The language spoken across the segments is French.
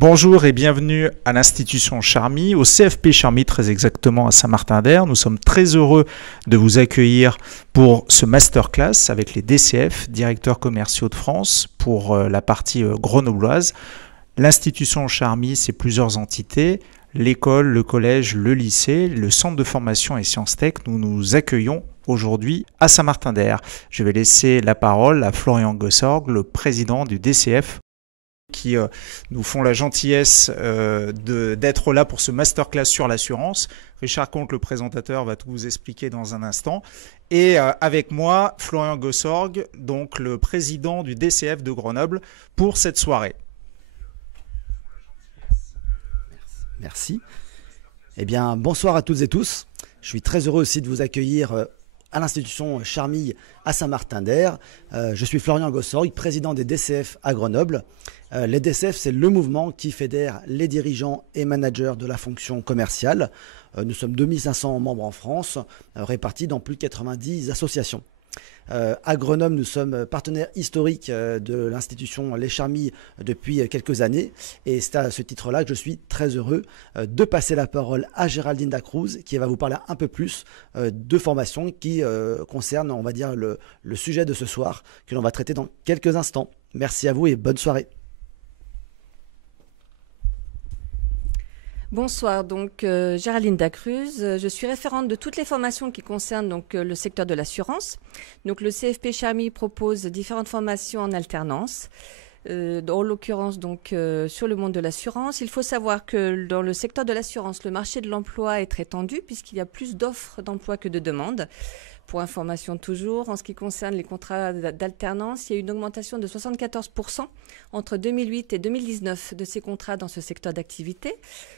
Bonjour et bienvenue à l'institution Charmy, au CFP Charmy très exactement à Saint-Martin-d'Air. Nous sommes très heureux de vous accueillir pour ce masterclass avec les DCF, directeurs commerciaux de France, pour la partie grenobloise. L'institution Charmy, c'est plusieurs entités, l'école, le collège, le lycée, le centre de formation et sciences tech. Nous nous accueillons aujourd'hui à Saint-Martin-d'Air. Je vais laisser la parole à Florian Gossorg, le président du DCF, qui nous font la gentillesse d'être là pour ce masterclass sur l'assurance. Richard Comte, le présentateur, va tout vous expliquer dans un instant. Et avec moi, Florian Gossorg, donc le président du DCF de Grenoble, pour cette soirée. Merci. Eh bien, bonsoir à toutes et tous. Je suis très heureux aussi de vous accueillir à l'institution Charmy à Saint-Martin-d'Air. Je suis Florian Gossorg, président des DCF à Grenoble. Les DCF, c'est le mouvement qui fédère les dirigeants et managers de la fonction commerciale. Nous sommes 2500 membres en France, répartis dans plus de 90 associations. À Grenoble, nous sommes partenaires historiques de l'institution Les Charmy depuis quelques années. Et c'est à ce titre-là que je suis très heureux de passer la parole à Géraldine Dacruz, qui va vous parler un peu plus de formation qui concerne, on va dire, le sujet de ce soir, que l'on va traiter dans quelques instants. Merci à vous et bonne soirée. Bonsoir, donc Géraldine Dacruz. Je suis référente de toutes les formations qui concernent donc le secteur de l'assurance. Donc le CFP Charmy propose différentes formations en alternance. En l'occurrence donc sur le monde de l'assurance. Il faut savoir que dans le secteur de l'assurance, le marché de l'emploi est très tendu puisqu'il y a plus d'offres d'emploi que de demandes. Pour information toujours, en ce qui concerne les contrats d'alternance, il y a eu une augmentation de 74% entre 2008 et 2019 de ces contrats dans ce secteur d'activité.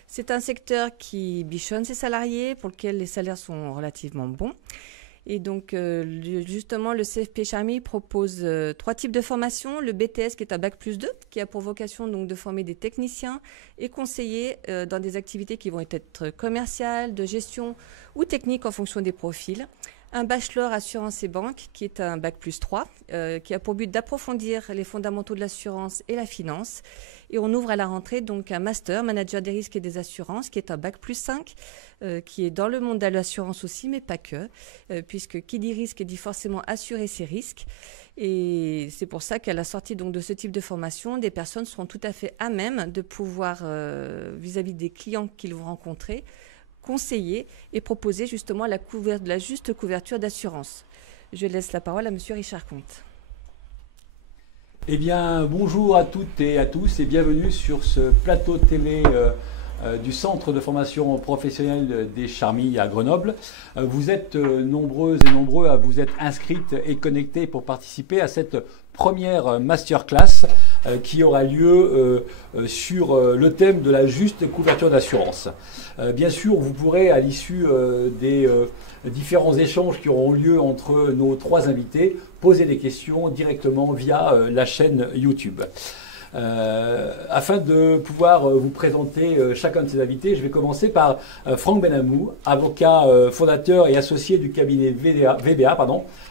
C'est un secteur qui bichonne ses salariés, pour lequel les salaires sont relativement bons. Et donc, justement, le CFP Charmy propose 3 types de formations. Le BTS, qui est un Bac+2, qui a pour vocation donc de former des techniciens et conseillers dans des activités qui vont être commerciales, de gestion ou techniques en fonction des profils. Un bachelor assurance et banque, qui est un Bac+3, qui a pour but d'approfondir les fondamentaux de l'assurance et la finance. Et on ouvre à la rentrée donc un master, manager des risques et des assurances, qui est un Bac+5, qui est dans le monde de l'assurance aussi, mais pas que, puisque qui dit risque dit forcément assurer ses risques. Et c'est pour ça qu'à la sortie donc de ce type de formation, des personnes seront tout à fait à même de pouvoir, vis-à-vis des clients qu'ils vont rencontrer, conseiller et proposer justement la juste couverture d'assurance. Je laisse la parole à Monsieur Richard Comte. Eh bien, bonjour à toutes et à tous et bienvenue sur ce plateau télé du Centre de formation professionnelle des Charmy à Grenoble. Vous êtes nombreuses et nombreux à vous être inscrites et connectés pour participer à cette première masterclass qui aura lieu sur le thème de la juste couverture d'assurance. Bien sûr, vous pourrez, à l'issue des différents échanges qui auront lieu entre nos 3 invités, poser des questions directement via la chaîne YouTube. Afin de pouvoir vous présenter chacun de ces invités, je vais commencer par Franck Benamou, avocat fondateur et associé du cabinet VBA,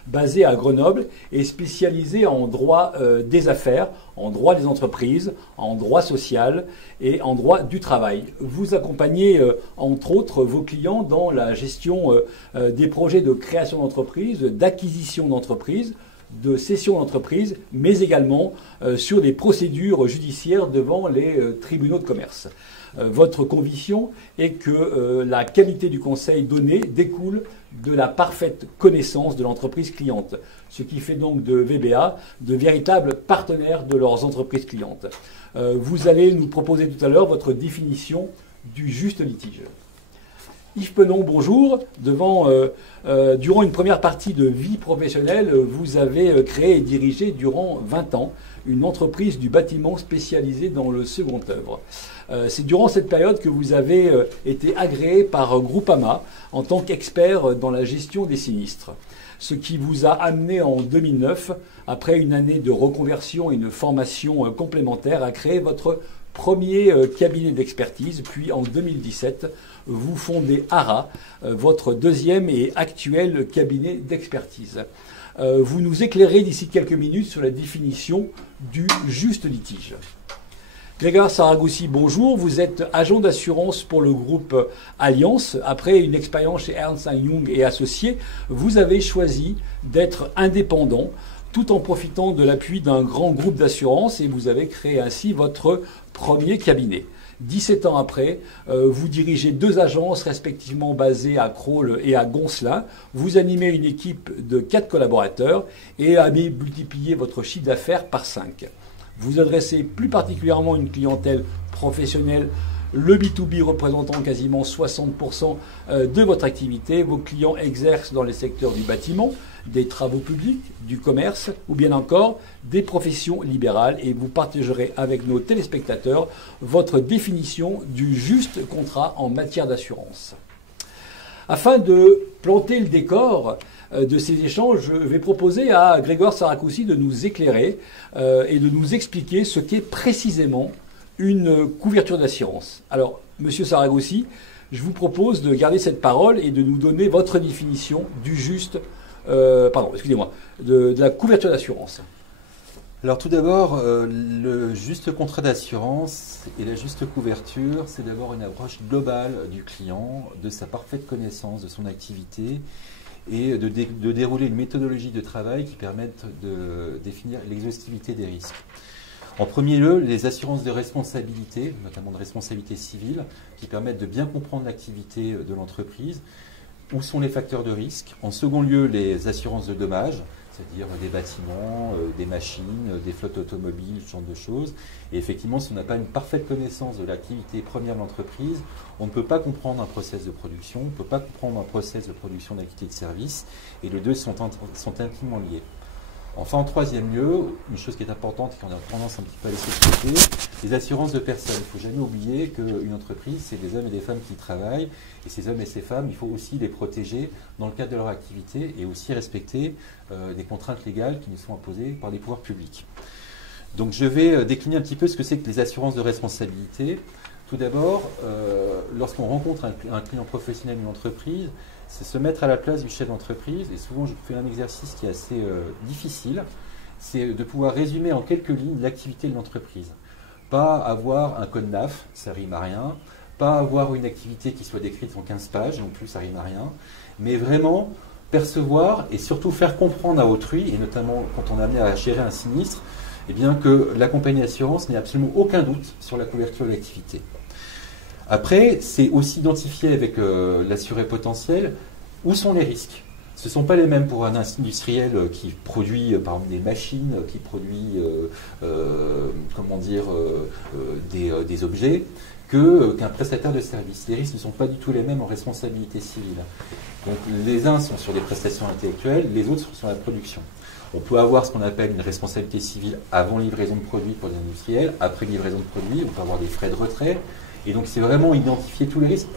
basé à Grenoble et spécialisé en droit des affaires, en droit des entreprises, en droit social et en droit du travail. Vous accompagnez entre autres vos clients dans la gestion des projets de création d'entreprise, d'acquisition d'entreprise, de cession d'entreprise, mais également sur des procédures judiciaires devant les tribunaux de commerce. Votre conviction est que la qualité du conseil donné découle de la parfaite connaissance de l'entreprise cliente, ce qui fait donc de VBA de véritables partenaires de leurs entreprises clientes. Vous allez nous proposer tout à l'heure votre définition du juste litige. Yves Penon, bonjour. Durant une première partie de vie professionnelle, vous avez créé et dirigé durant 20 ans une entreprise du bâtiment spécialisée dans le second œuvre. C'est durant cette période que vous avez été agréé par Groupama en tant qu'expert dans la gestion des sinistres. Ce qui vous a amené en 2009, après une année de reconversion et une formation complémentaire, à créer votre premier cabinet d'expertise, puis en 2017, vous fondez ARA, votre deuxième et actuel cabinet d'expertise. Vous nous éclairez d'ici quelques minutes sur la définition du juste litige. Grégoire Saragoussi, bonjour. Vous êtes agent d'assurance pour le groupe Allianz. Après une expérience chez Ernst & Young et associés, vous avez choisi d'être indépendant tout en profitant de l'appui d'un grand groupe d'assurance et vous avez créé ainsi votre premier cabinet. 17 ans après, vous dirigez 2 agences respectivement basées à Crolles et à Gonslin. Vous animez une équipe de 4 collaborateurs et avez multiplié votre chiffre d'affaires par 5. Vous adressez plus particulièrement une clientèle professionnelle, le B2B représentant quasiment 60% de votre activité. Vos clients exercent dans les secteurs du bâtiment, des travaux publics, du commerce ou bien encore des professions libérales. Et vous partagerez avec nos téléspectateurs votre définition du juste contrat en matière d'assurance. Afin de planter le décor de ces échanges, je vais proposer à Grégoire Saragoussi de nous éclairer et de nous expliquer ce qu'est précisément une couverture d'assurance. Alors, Monsieur Saragoussi, je vous propose de garder cette parole et de nous donner votre définition du juste, de la couverture d'assurance. Alors tout d'abord, le juste contrat d'assurance et la juste couverture, c'est d'abord une approche globale du client, de sa parfaite connaissance de son activité et de dérouler une méthodologie de travail qui permette de définir l'exhaustivité des risques. En premier lieu, les assurances de responsabilité, notamment de responsabilité civile, qui permettent de bien comprendre l'activité de l'entreprise, où sont les facteurs de risque. En second lieu, les assurances de dommages, c'est-à-dire des bâtiments, des machines, des flottes automobiles, ce genre de choses. Et effectivement, si on n'a pas une parfaite connaissance de l'activité première de l'entreprise, on ne peut pas comprendre un process de production, on ne peut pas comprendre un process de production d'activité de service, et les deux sont intimement liés. Enfin, en troisième lieu, une chose qui est importante et qu'on a tendance un petit peu à laisser de côté, les assurances de personnes. Il ne faut jamais oublier qu'une entreprise, c'est des hommes et des femmes qui travaillent, et ces hommes et ces femmes, il faut aussi les protéger dans le cadre de leur activité et aussi respecter des contraintes légales qui nous sont imposées par les pouvoirs publics. Donc je vais décliner un petit peu ce que c'est que les assurances de responsabilité. Tout d'abord, lorsqu'on rencontre un client professionnel d'une entreprise, c'est se mettre à la place du chef d'entreprise, et souvent je fais un exercice qui est assez difficile, c'est de pouvoir résumer en quelques lignes l'activité de l'entreprise. Pas avoir un code NAF, ça rime à rien, pas avoir une activité qui soit décrite en 15 pages, non plus ça rime à rien, mais vraiment percevoir et surtout faire comprendre à autrui, et notamment quand on est amené à gérer un sinistre, eh bien que la compagnie d'assurance n'ait absolument aucun doute sur la couverture de l'activité. Après, c'est aussi identifier avec l'assuré potentiel où sont les risques. Ce ne sont pas les mêmes pour un industriel qui produit par exemple des machines, qui produit des objets, qu'un prestataire de service. Les risques ne sont pas du tout les mêmes en responsabilité civile. Donc les uns sont sur les prestations intellectuelles, les autres sont sur la production. On peut avoir ce qu'on appelle une responsabilité civile avant livraison de produits pour les industriels, après livraison de produits, on peut avoir des frais de retrait. Et donc c'est vraiment identifier tous les risques.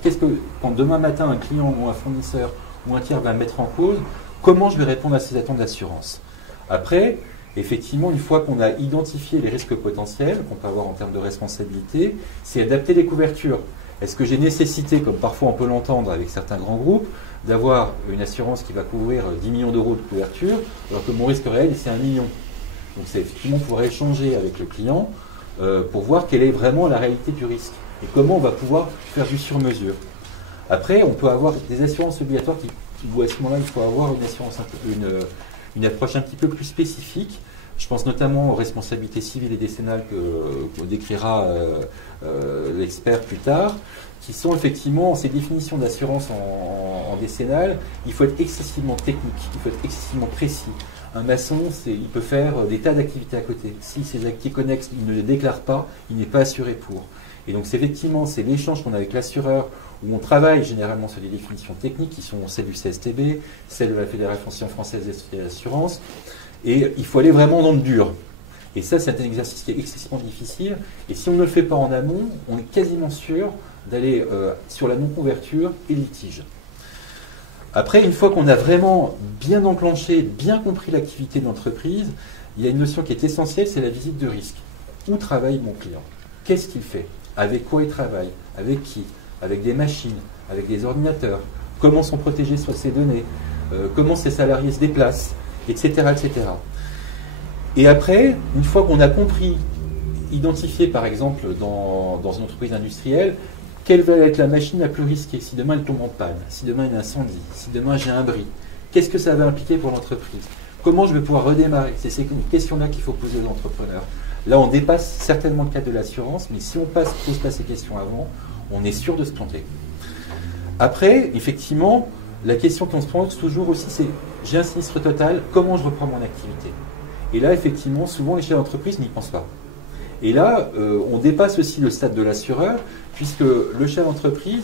Quand demain matin un client ou un fournisseur ou un tiers va me mettre en cause, comment je vais répondre à ces attentes d'assurance? Après, effectivement, une fois qu'on a identifié les risques potentiels qu'on peut avoir en termes de responsabilité, c'est adapter les couvertures. Est-ce que j'ai nécessité, comme parfois on peut l'entendre avec certains grands groupes, d'avoir une assurance qui va couvrir 10 millions d'euros de couverture, alors que mon risque réel c'est 1 million? Donc c'est effectivement pouvoir échanger avec le client pour voir quelle est vraiment la réalité du risque et comment on va pouvoir faire du sur-mesure. Après, on peut avoir des assurances obligatoires où à ce moment-là, il faut avoir une approche un petit peu plus spécifique. Je pense notamment aux responsabilités civiles et décennales que décrira l'expert plus tard, qui sont effectivement ces définitions d'assurance en décennale. Il faut être excessivement technique, il faut être excessivement précis. Un maçon, il peut faire des tas d'activités à côté. Si ces activités connexes, il ne les déclare pas, il n'est pas assuré pour. Et donc effectivement, c'est l'échange qu'on a avec l'assureur, où on travaille généralement sur des définitions techniques qui sont celles du CSTB, celles de la Fédération française des assurances, et il faut aller vraiment dans le dur. Et ça, c'est un exercice qui est excessivement difficile, et si on ne le fait pas en amont, on est quasiment sûr d'aller sur la non-couverture et litige. Après, une fois qu'on a vraiment bien enclenché, bien compris l'activité de l'entreprise, il y a une notion qui est essentielle, c'est la visite de risque. Où travaille mon client? Qu'est-ce qu'il fait? Avec quoi il travaille? Avec qui? Avec des machines? Avec des ordinateurs? Comment sont protégées ces données? Comment ses salariés se déplacent? Etc., etc. Et après, une fois qu'on a compris identifier, par exemple, dans une entreprise industrielle, quelle va être la machine la plus risquée si demain elle tombe en panne, si demain il y a un incendie, si demain j'ai un bris. Qu'est-ce que ça va impliquer pour l'entreprise? Comment je vais pouvoir redémarrer? C'est ces questions-là qu'il faut poser aux entrepreneurs. Là, on dépasse certainement le cadre de l'assurance, mais si on pose pas ces questions avant, on est sûr de se planter. Après, effectivement, la question qu'on se pose toujours aussi, c'est j'ai un sinistre total, comment je reprends mon activité? Et là, effectivement, souvent les chefs d'entreprise n'y pensent pas. Et là, on dépasse aussi le stade de l'assureur, puisque le chef d'entreprise,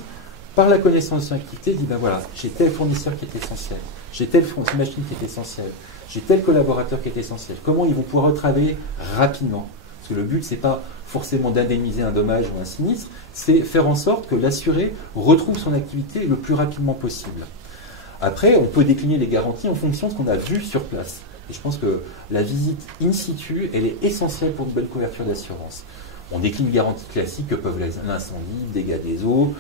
par la connaissance de son activité, dit ben voilà, j'ai tel fournisseur qui est essentiel, j'ai telle machine qui est essentielle, j'ai tel collaborateur qui est essentiel. Comment ils vont pouvoir retravailler rapidement? Parce que le but, ce n'est pas forcément d'indemniser un dommage ou un sinistre, c'est faire en sorte que l'assuré retrouve son activité le plus rapidement possible. Après, on peut décliner les garanties en fonction de ce qu'on a vu sur place. Et je pense que la visite in situ, elle est essentielle pour une bonne couverture d'assurance. On décline les garanties classiques que peuvent l'incendie, le dégât des eaux,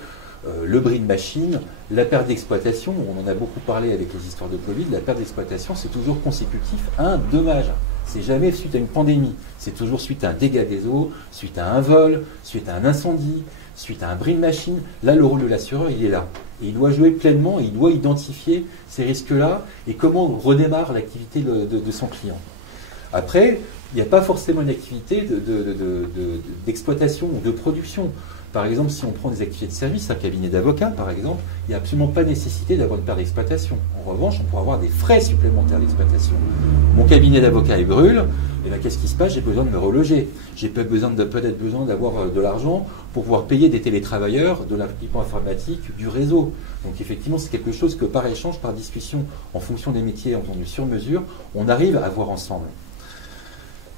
le bris de machine, la perte d'exploitation. On en a beaucoup parlé avec les histoires de Covid. La perte d'exploitation, c'est toujours consécutif à un dommage. C'est jamais suite à une pandémie. C'est toujours suite à un dégât des eaux, suite à un vol, suite à un incendie, suite à un bris de machine. Là, le rôle de l'assureur, il est là. Et il doit jouer pleinement, il doit identifier ces risques-là et comment on redémarre l'activité de son client. Après, il n'y a pas forcément une activité d'exploitation ou de production. Par exemple, si on prend des activités de service, un cabinet d'avocat, par exemple, il n'y a absolument pas nécessité d'avoir une perte d'exploitation. En revanche, on pourra avoir des frais supplémentaires d'exploitation. Mon cabinet d'avocat il brûle, et bien qu'est-ce qui se passe? J'ai besoin de me reloger. J'ai peut-être besoin d'avoir de l'argent pour pouvoir payer des télétravailleurs, de l'équipement informatique, du réseau. Donc effectivement, c'est quelque chose que par échange, par discussion, en fonction des métiers, en fonction du sur-mesure, on arrive à voir ensemble.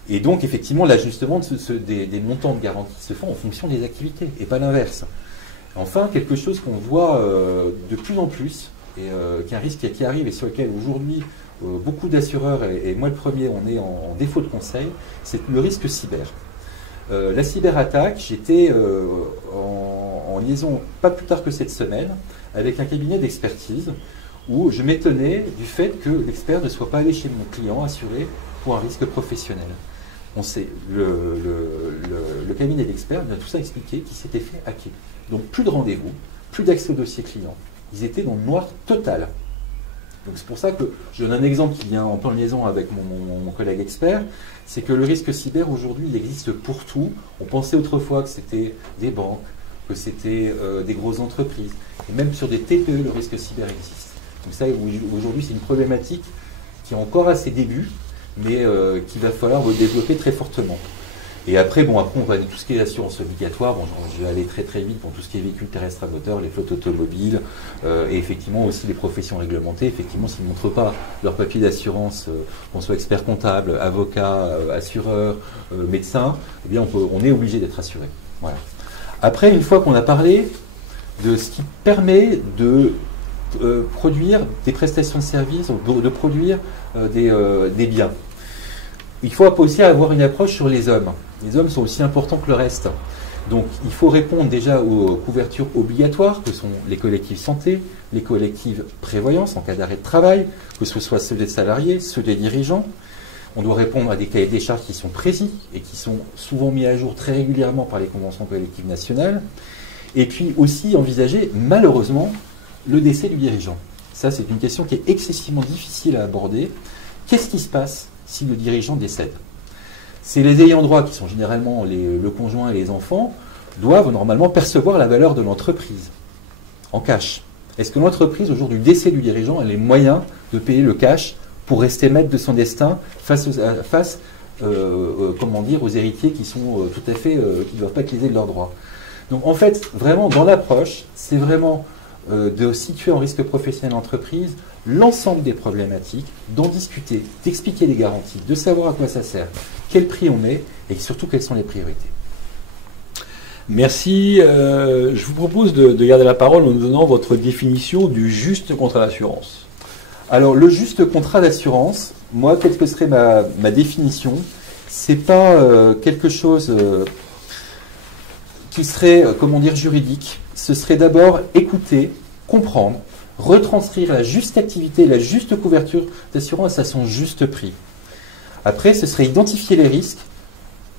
Et donc, effectivement, l'ajustement des montants de garantie se font en fonction des activités, et pas l'inverse. Enfin, quelque chose qu'on voit de plus en plus, et qui est un risque qui arrive et sur lequel aujourd'hui, beaucoup d'assureurs, et moi le premier, on est en défaut de conseil, c'est le risque cyber. La cyberattaque, j'étais en liaison pas plus tard que cette semaine avec un cabinet d'expertise où je m'étonnais du fait que l'expert ne soit pas allé chez mon client assuré pour un risque professionnel. On sait, le cabinet d'experts nous a tout ça expliqué qu'il s'était fait hacker. Donc plus de rendez-vous, plus d'accès au dossier client. Ils étaient dans le noir total. Donc c'est pour ça que je donne un exemple qui vient en pleine liaison avec mon collègue expert, c'est que le risque cyber aujourd'hui il existe pour tout. On pensait autrefois que c'était des banques, que c'était des grosses entreprises, et même sur des TPE le risque cyber existe. Donc ça aujourd'hui c'est une problématique qui est encore à ses débuts, mais qu'il va falloir développer très fortement. Et après, on va dire tout ce qui est assurance obligatoire. Bon, je vais aller très très vite pour tout ce qui est véhicules terrestres à moteur, les flottes automobiles, et effectivement aussi les professions réglementées. Effectivement, s'ils ne montrent pas leur papier d'assurance, qu'on soit expert comptable, avocat, assureur, médecin, eh bien on est obligé d'être assuré. Voilà. Après, une fois qu'on a parlé de ce qui permet de produire des prestations de services, de produire des biens. Il faut aussi avoir une approche sur les hommes. Les hommes sont aussi importants que le reste. Donc il faut répondre déjà aux couvertures obligatoires, que sont les collectifs santé, les collectifs prévoyance en cas d'arrêt de travail, que ce soit ceux des salariés, ceux des dirigeants. On doit répondre à des cahiers des charges qui sont précis et qui sont souvent mis à jour très régulièrement par les conventions collectives nationales. Et puis aussi envisager, malheureusement, le décès du dirigeant. Ça, c'est une question qui est excessivement difficile à aborder. Qu'est-ce qui se passe si le dirigeant décède? C'est les ayants droit, qui sont généralement le conjoint et les enfants, doivent normalement percevoir la valeur de l'entreprise en cash. Est-ce que l'entreprise, au jour du décès du dirigeant, a les moyens de payer le cash pour rester maître de son destin face aux héritiers qui sont tout à fait, qui ne doivent pas être lésés de leurs droits? Donc en fait, vraiment, dans l'approche, c'est vraiment de situer en risque professionnel l'entreprise l'ensemble des problématiques, d'en discuter, d'expliquer les garanties, de savoir à quoi ça sert, quel prix on met et surtout quelles sont les priorités. Merci. Je vous propose de garder la parole en nous donnant votre définition du juste contrat d'assurance. Alors le juste contrat d'assurance, moi, quelle que serait ma définition, c'est pas quelque chose qui serait, comment dire, juridique. Ce serait d'abord écouter, comprendre, retranscrire la juste activité, la juste couverture d'assurance à son juste prix. Après, ce serait identifier les risques,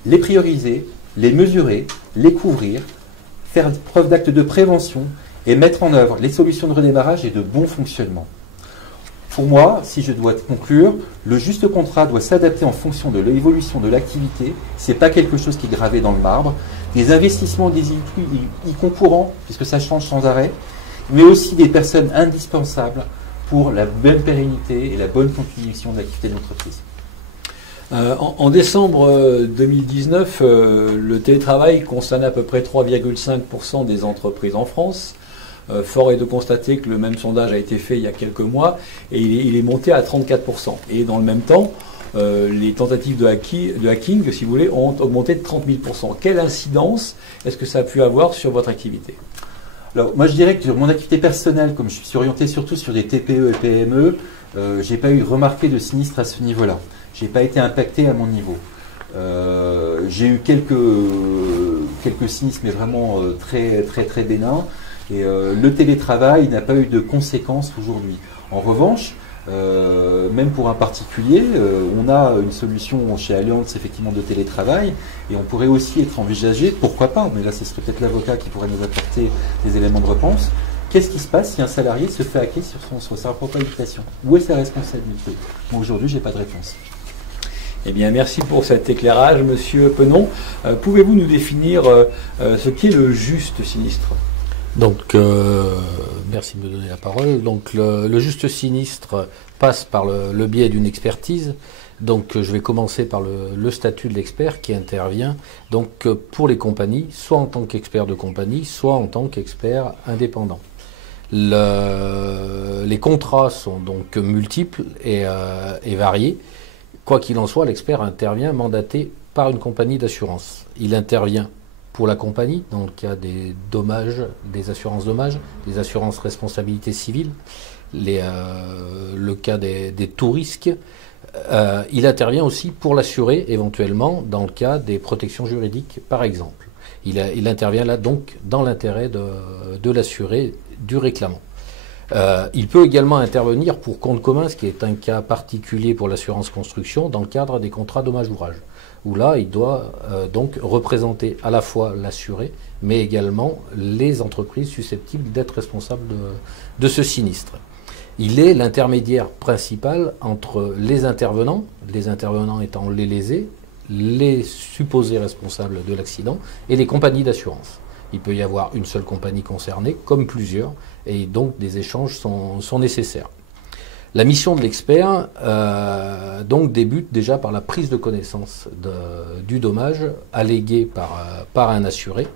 les prioriser les mesurer, les couvrir, faire preuve d'actes de prévention et mettre en œuvre les solutions de redémarrage et de bon fonctionnement. Pour moi, si je dois conclure, le juste contrat doit s'adapter en fonction de l'évolution de l'activité. Ce n'est pas quelque chose qui est gravé dans le marbre. Les investissements des y concourants, puisque ça change sans arrêt, mais aussi des personnes indispensables pour la bonne pérennité et la bonne continuation de l'activité de l'entreprise. En décembre 2019, le télétravail concernait à peu près 3,5% des entreprises en France. Fort est de constater que le même sondage a été fait il y a quelques mois et il est monté à 34%. Et dans le même temps, les tentatives de hacking, si vous voulez, ont augmenté de 30 000%. Quelle incidence est-ce que ça a pu avoir sur votre activité? Alors, moi, je dirais que sur mon activité personnelle, comme je suis orienté surtout sur des TPE et PME, je n'ai pas eu remarqué de sinistre à ce niveau-là. Je n'ai pas été impacté à mon niveau. J'ai eu quelques sinistres, mais vraiment très bénins. Et le télétravail n'a pas eu de conséquences aujourd'hui. En revanche, même pour un particulier, on a une solution chez Allianz effectivement de télétravail et on pourrait aussi être envisagé, pourquoi pas, mais là ce serait peut-être l'avocat qui pourrait nous apporter des éléments de réponse. Qu'est-ce qui se passe si un salarié se fait hacker sur sa propre habitation? Où est sa responsabilité? Moi aujourd'hui, j'ai pas de réponse. Eh bien, merci pour cet éclairage, Monsieur Penon. Pouvez-vous nous définir ce qu'est le juste sinistre? Donc, merci de me donner la parole. Donc, le juste sinistre passe par le biais d'une expertise. Donc, je vais commencer par le statut de l'expert qui intervient donc pour les compagnies, soit en tant qu'expert de compagnie, soit en tant qu'expert indépendant. Les contrats sont donc multiples et variés. Quoi qu'il en soit, l'expert intervient mandaté par une compagnie d'assurance. Il intervient pour la compagnie, dans le cas des dommages, des assurances dommages, des assurances responsabilité civile, le cas des tout risques. Il intervient aussi pour l'assuré, éventuellement, dans le cas des protections juridiques, par exemple. Il intervient là, donc, dans l'intérêt de l'assuré, du réclamant. Il peut également intervenir pour compte commun, ce qui est un cas particulier pour l'assurance construction, dans le cadre des contrats dommage-ouvrage, où là, il doit donc représenter à la fois l'assuré, mais également les entreprises susceptibles d'être responsables de ce sinistre. Il est l'intermédiaire principal entre les intervenants étant les lésés, les supposés responsables de l'accident, et les compagnies d'assurance. Il peut y avoir une seule compagnie concernée, comme plusieurs, et donc des échanges sont nécessaires. La mission de l'expert donc débute déjà par la prise de connaissance du dommage allégué par un assuré.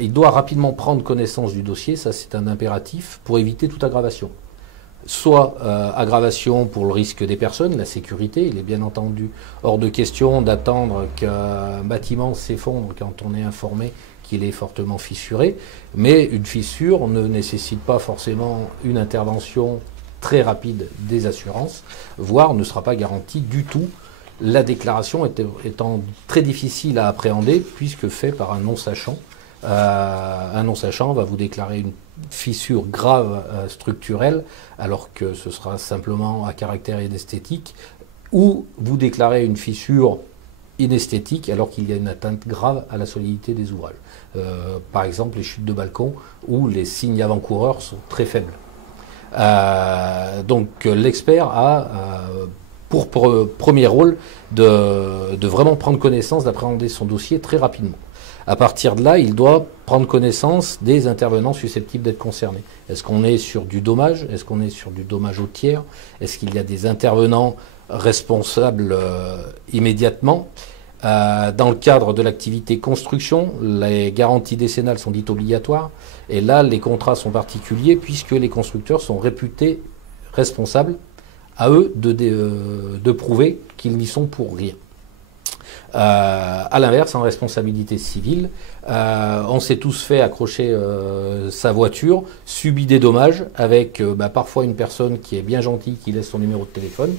Il doit rapidement prendre connaissance du dossier, ça c'est un impératif, pour éviter toute aggravation. Soit aggravation pour le risque des personnes, la sécurité, il est bien entendu hors de question d'attendre qu'un bâtiment s'effondre quand on est informé qu'il est fortement fissuré, mais une fissure ne nécessite pas forcément une intervention très rapide des assurances, voire ne sera pas garantie du tout, la déclaration étant très difficile à appréhender puisque fait par un non-sachant. Un non-sachant va vous déclarer une fissure grave structurelle alors que ce sera simplement à caractère inesthétique, ou vous déclarez une fissure inesthétique alors qu'il y a une atteinte grave à la solidité des ouvrages. Par exemple les chutes de balcon où les signes avant-coureurs sont très faibles. Donc l'expert a pour premier rôle de vraiment prendre connaissance, d'appréhender son dossier très rapidement. À partir de là, il doit prendre connaissance des intervenants susceptibles d'être concernés. Est-ce qu'on est sur du dommage? Est-ce qu'on est sur du dommage au tiers? Est-ce qu'il y a des intervenants responsables immédiatement? Dans le cadre de l'activité construction, les garanties décennales sont dites obligatoires. Et là, les contrats sont particuliers puisque les constructeurs sont réputés responsables. À eux de prouver qu'ils n'y sont pour rien. À l'inverse, en responsabilité civile, on s'est tous fait accrocher sa voiture, subit des dommages avec parfois une personne qui est bien gentille, qui laisse son numéro de téléphone,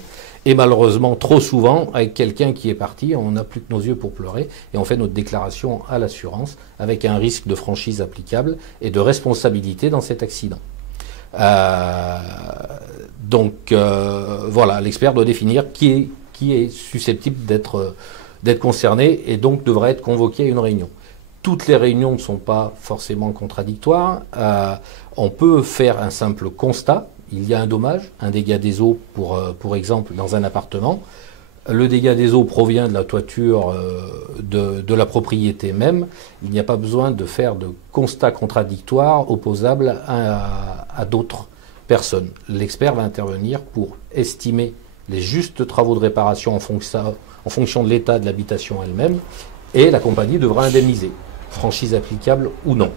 et malheureusement trop souvent avec quelqu'un qui est parti, on n'a plus que nos yeux pour pleurer, et on fait notre déclaration à l'assurance avec un risque de franchise applicable et de responsabilité dans cet accident. Donc voilà, l'expert doit définir qui est susceptible d'être concerné et donc devrait être convoqué à une réunion. Toutes les réunions ne sont pas forcément contradictoires. On peut faire un simple constat. Il y a un dommage, un dégât des eaux pour exemple dans un appartement. Le dégât des eaux provient de la toiture de la propriété même. Il n'y a pas besoin de faire de constats contradictoires opposables à d'autres personnes. L'expert va intervenir pour estimer les justes travaux de réparation en fonction de l'état de l'habitation elle-même, et la compagnie devra indemniser, franchise applicable ou non.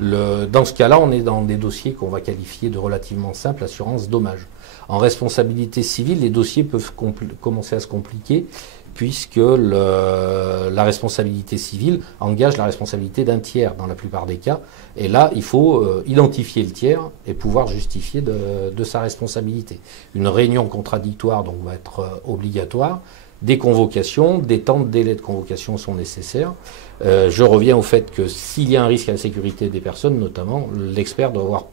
Dans ce cas-là, on est dans des dossiers qu'on va qualifier de relativement simples, assurance dommage. En responsabilité civile, les dossiers peuvent commencer à se compliquer puisque la responsabilité civile engage la responsabilité d'un tiers dans la plupart des cas. Et là, il faut identifier le tiers et pouvoir justifier de sa responsabilité. Une réunion contradictoire donc, va être obligatoire. Des convocations, des temps de délai de convocation sont nécessaires. Je reviens au fait que s'il y a un risque à la sécurité des personnes, notamment, l'expert doit avoir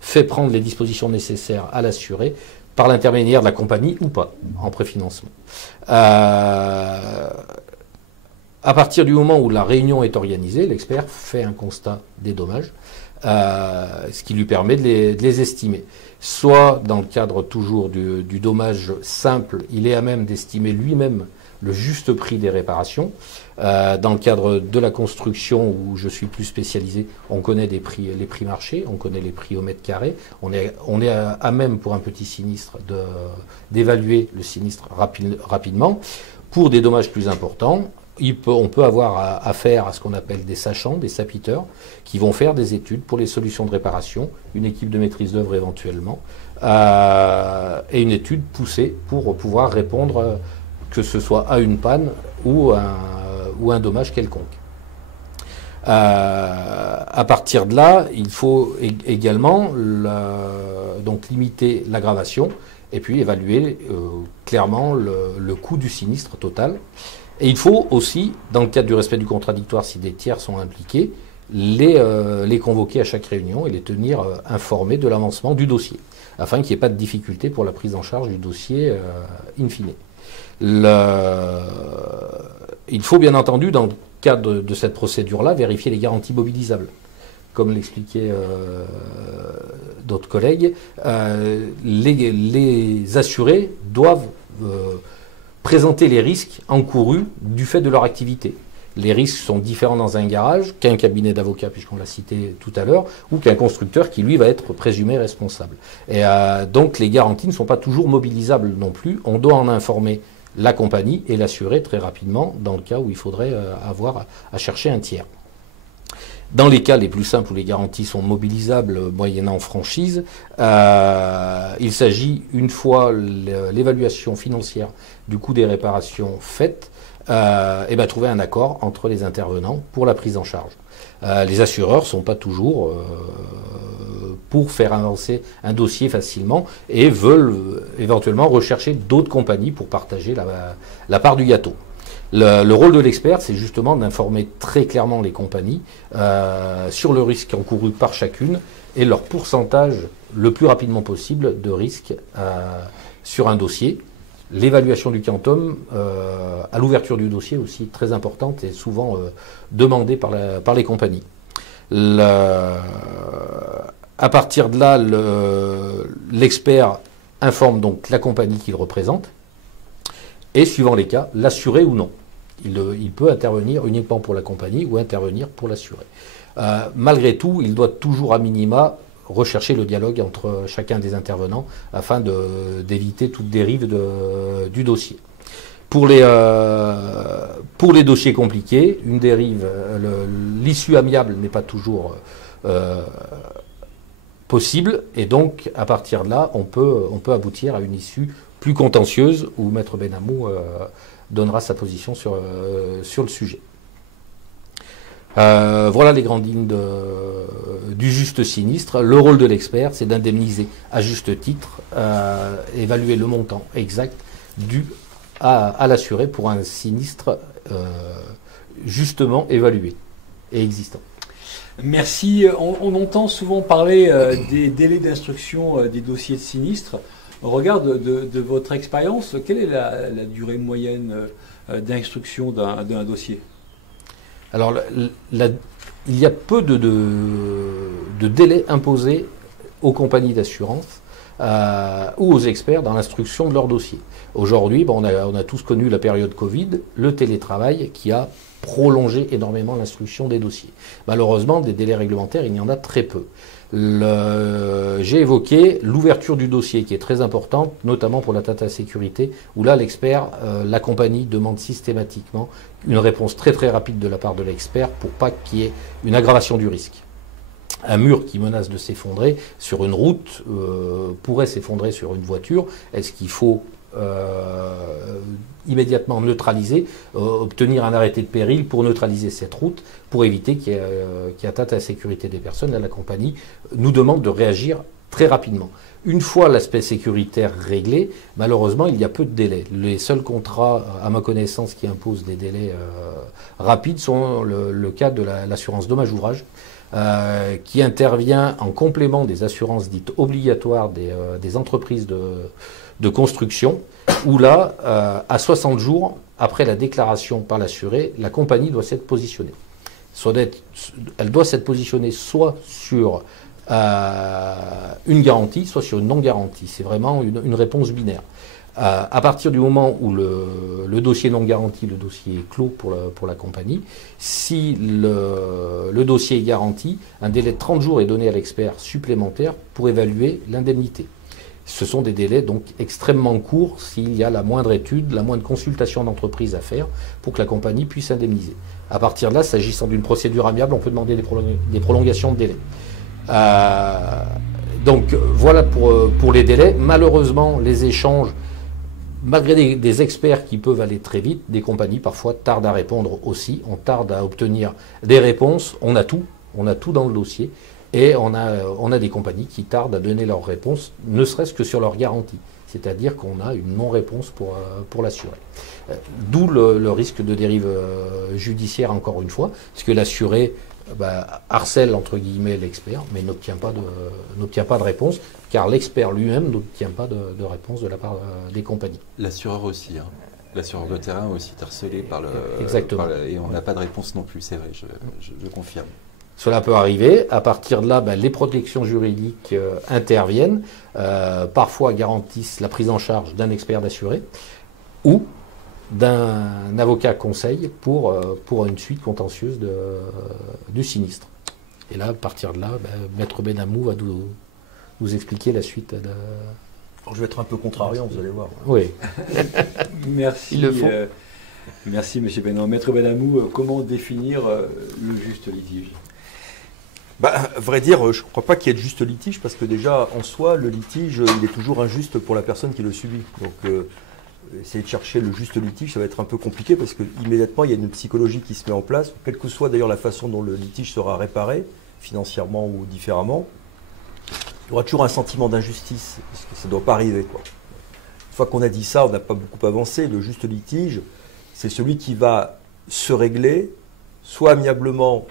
fait prendre les dispositions nécessaires à l'assuré par l'intermédiaire de la compagnie ou pas, en préfinancement. À partir du moment où la réunion est organisée, l'expert fait un constat des dommages, ce qui lui permet de les estimer. Soit dans le cadre toujours du dommage simple, il est à même d'estimer lui-même le juste prix des réparations. Dans le cadre de la construction, où je suis plus spécialisé, on connaît les prix marché, on connaît les prix au mètre carré. On est à même pour un petit sinistre d'évaluer le sinistre rapidement. Pour des dommages plus importants, on peut avoir affaire à ce qu'on appelle des sachants, des sapiteurs, qui vont faire des études pour les solutions de réparation, une équipe de maîtrise d'œuvre éventuellement, et une étude poussée pour pouvoir répondre, que ce soit à une panne ou un dommage quelconque. À partir de là, il faut également donc limiter l'aggravation et puis évaluer clairement le coût du sinistre total. Et il faut aussi, dans le cadre du respect du contradictoire, si des tiers sont impliqués, les convoquer à chaque réunion et les tenir informés de l'avancement du dossier, afin qu'il n'y ait pas de difficulté pour la prise en charge du dossier in fine. Il faut bien entendu, dans le cadre de cette procédure-là, vérifier les garanties mobilisables. Comme l'expliquaient d'autres collègues, les assurés doivent présenter les risques encourus du fait de leur activité. Les risques sont différents dans un garage qu'un cabinet d'avocats, puisqu'on l'a cité tout à l'heure, ou qu'un constructeur qui, lui, va être présumé responsable. Et donc, les garanties ne sont pas toujours mobilisables non plus. On doit en informer la compagnie et l'assurer très rapidement dans le cas où il faudrait avoir à chercher un tiers. Dans les cas les plus simples où les garanties sont mobilisables moyennant franchise, il s'agit, une fois l'évaluation financière du coût des réparations faite, trouver un accord entre les intervenants pour la prise en charge. Les assureurs ne sont pas toujours pour faire avancer un dossier facilement et veulent éventuellement rechercher d'autres compagnies pour partager la part du gâteau. Le rôle de l'expert, c'est justement d'informer très clairement les compagnies sur le risque encouru par chacune et leur pourcentage le plus rapidement possible de risque sur un dossier. L'évaluation du quantum à l'ouverture du dossier aussi très importante et souvent demandée par les compagnies. À partir de là, l'expert informe donc la compagnie qu'il représente et, suivant les cas, l'assuré ou non. Il peut intervenir uniquement pour la compagnie ou intervenir pour l'assuré. Malgré tout, il doit toujours à minima rechercher le dialogue entre chacun des intervenants afin d'éviter toute dérive du dossier. Pour les dossiers compliqués, une dérive, l'issue amiable n'est pas toujours possible, et donc à partir de là, on peut aboutir à une issue plus contentieuse où Maître Benamou donnera sa position sur le sujet. Voilà les grandes lignes du juste sinistre. Le rôle de l'expert, c'est d'indemniser à juste titre, évaluer le montant exact dû à l'assuré pour un sinistre justement évalué et existant. Merci. On entend souvent parler des délais d'instruction des dossiers de sinistre. Au regard de votre expérience, quelle est la durée moyenne d'instruction d'un dossier? Alors, il y a peu de délais imposés aux compagnies d'assurance ou aux experts dans l'instruction de leur dossier. Aujourd'hui, on a tous connu la période Covid, le télétravail qui a prolongé énormément l'instruction des dossiers. Malheureusement, des délais réglementaires, il y en a très peu. J'ai évoqué l'ouverture du dossier qui est très importante, notamment pour la data sécurité, où là l'expert, la compagnie demande systématiquement une réponse très très rapide de la part de l'expert pour pas qu'il y ait une aggravation du risque. Un mur qui menace de s'effondrer sur une route pourrait s'effondrer sur une voiture. Est-ce qu'il faut immédiatement neutraliser, obtenir un arrêté de péril pour neutraliser cette route, pour éviter qu'il y ait atteinte à la sécurité des personnes? Là, la compagnie nous demande de réagir très rapidement. Une fois l'aspect sécuritaire réglé, malheureusement, il y a peu de délais. Les seuls contrats, à ma connaissance, qui imposent des délais rapides sont le cas de l'assurance dommage-ouvrage, qui intervient en complément des assurances dites obligatoires des entreprises de construction, où là, à 60 jours, après la déclaration par l'assuré, la compagnie doit s'être positionnée. Elle doit s'être positionnée soit sur une garantie, soit sur une non-garantie. C'est vraiment une réponse binaire. À partir du moment où le dossier non garanti, le dossier est clos pour la compagnie, si le dossier est garanti, un délai de 30 jours est donné à l'expert supplémentaire pour évaluer l'indemnité. Ce sont des délais donc extrêmement courts s'il y a la moindre étude, la moindre consultation d'entreprise à faire pour que la compagnie puisse indemniser. À partir de là, s'agissant d'une procédure amiable, on peut demander des prolongations de délai. Donc voilà pour les délais. Malheureusement, les échanges, malgré des experts qui peuvent aller très vite, des compagnies parfois tardent à répondre aussi. On tarde à obtenir des réponses. On a tout dans le dossier. Et on a des compagnies qui tardent à donner leurs réponses, ne serait-ce que sur leur garantie. C'est-à-dire qu'on a une non-réponse pour l'assuré. D'où le risque de dérive judiciaire, encore une fois, parce que l'assuré harcèle, entre guillemets, l'expert, mais n'obtient pas de réponse, car l'expert lui-même n'obtient pas de réponse de la part des compagnies. L'assureur aussi, hein. L'assureur de terrain aussi est harcelé par le... Exactement. Et on n'a pas de réponse non plus, c'est vrai, je confirme. Cela peut arriver. À partir de là, les protections juridiques interviennent, parfois garantissent la prise en charge d'un expert d'assuré ou d'un avocat conseil pour une suite contentieuse du sinistre. Et là, à partir de là, Maître Benamou va nous expliquer la suite. Alors, je vais être un peu contrariant, vous allez voir. Oui. Merci. Il le faut. Merci, M. Benamou. Maître Benamou, comment définir le juste litige? À vrai dire, je ne crois pas qu'il y ait de juste litige, parce que déjà, en soi, le litige, il est toujours injuste pour la personne qui le subit. Donc, essayer de chercher le juste litige, ça va être un peu compliqué, parce qu'immédiatement, il y a une psychologie qui se met en place, quelle que soit d'ailleurs la façon dont le litige sera réparé, financièrement ou différemment. Il y aura toujours un sentiment d'injustice, parce que ça ne doit pas arriver, quoi. Une fois qu'on a dit ça, on n'a pas beaucoup avancé. Le juste litige, c'est celui qui va se régler, soit amiablement,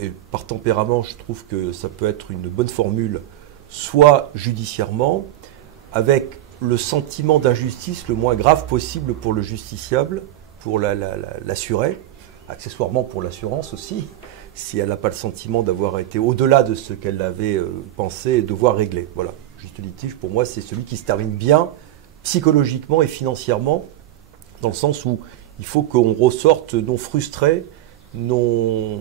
et par tempérament, je trouve que ça peut être une bonne formule, soit judiciairement, avec le sentiment d'injustice le moins grave possible pour le justiciable, pour l'assuré, accessoirement pour l'assurance aussi, si elle n'a pas le sentiment d'avoir été au-delà de ce qu'elle avait pensé et devoir régler. Voilà, juste litige, pour moi, c'est celui qui se termine bien psychologiquement et financièrement, dans le sens où il faut qu'on ressorte non frustré, non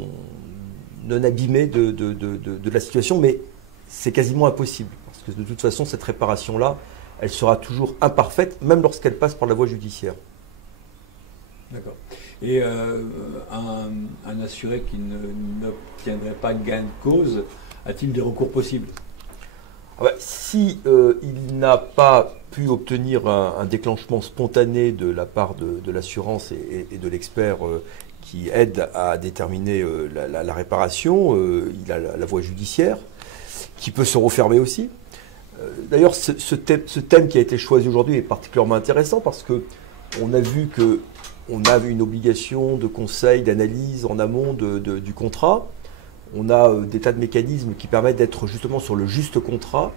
abîmé de la situation, mais c'est quasiment impossible, parce que de toute façon, cette réparation-là, elle sera toujours imparfaite, même lorsqu'elle passe par la voie judiciaire. D'accord. Et un assuré qui n'obtiendrait pas gain de cause, a-t-il des recours possibles? Si il n'a pas pu obtenir un déclenchement spontané de la part de l'assurance et de l'expert qui aide à déterminer la réparation, il a la voie judiciaire, qui peut se refermer aussi. D'ailleurs, ce thème qui a été choisi aujourd'hui est particulièrement intéressant, parce qu'on a vu qu'on a une obligation de conseil, d'analyse en amont du contrat. On a des tas de mécanismes qui permettent d'être justement sur le juste contrat.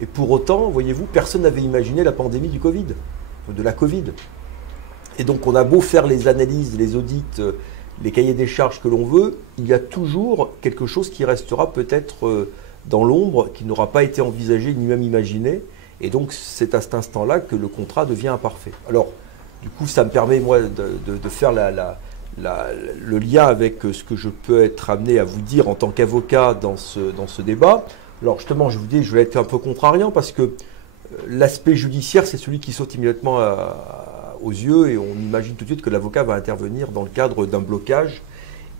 Et pour autant, voyez-vous, personne n'avait imaginé la pandémie du Covid, de la Covid. Et donc on a beau faire les analyses, les audits, les cahiers des charges que l'on veut, il y a toujours quelque chose qui restera peut-être dans l'ombre, qui n'aura pas été envisagé ni même imaginé. Et donc c'est à cet instant-là que le contrat devient imparfait. Alors du coup ça me permet moi de faire le lien avec ce que je peux être amené à vous dire en tant qu'avocat dans ce débat. Alors justement je vous dis, je vais être un peu contrariant parce que l'aspect judiciaire c'est celui qui saute immédiatement aux yeux et on imagine tout de suite que l'avocat va intervenir dans le cadre d'un blocage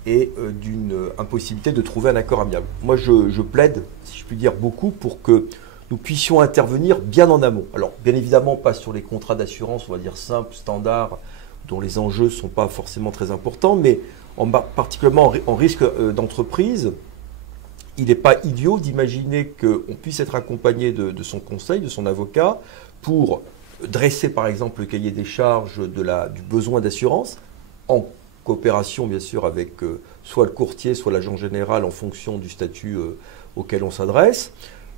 et d'une impossibilité de trouver un accord amiable. Moi je plaide, si je puis dire, beaucoup pour que nous puissions intervenir bien en amont. Alors, bien évidemment, pas sur les contrats d'assurance, on va dire simples, standards, dont les enjeux ne sont pas forcément très importants, mais particulièrement en risque d'entreprise, il n'est pas idiot d'imaginer qu'on puisse être accompagné de son conseil, de son avocat, pour dresser par exemple le cahier des charges du besoin d'assurance, en coopération bien sûr avec soit le courtier, soit l'agent général en fonction du statut auquel on s'adresse.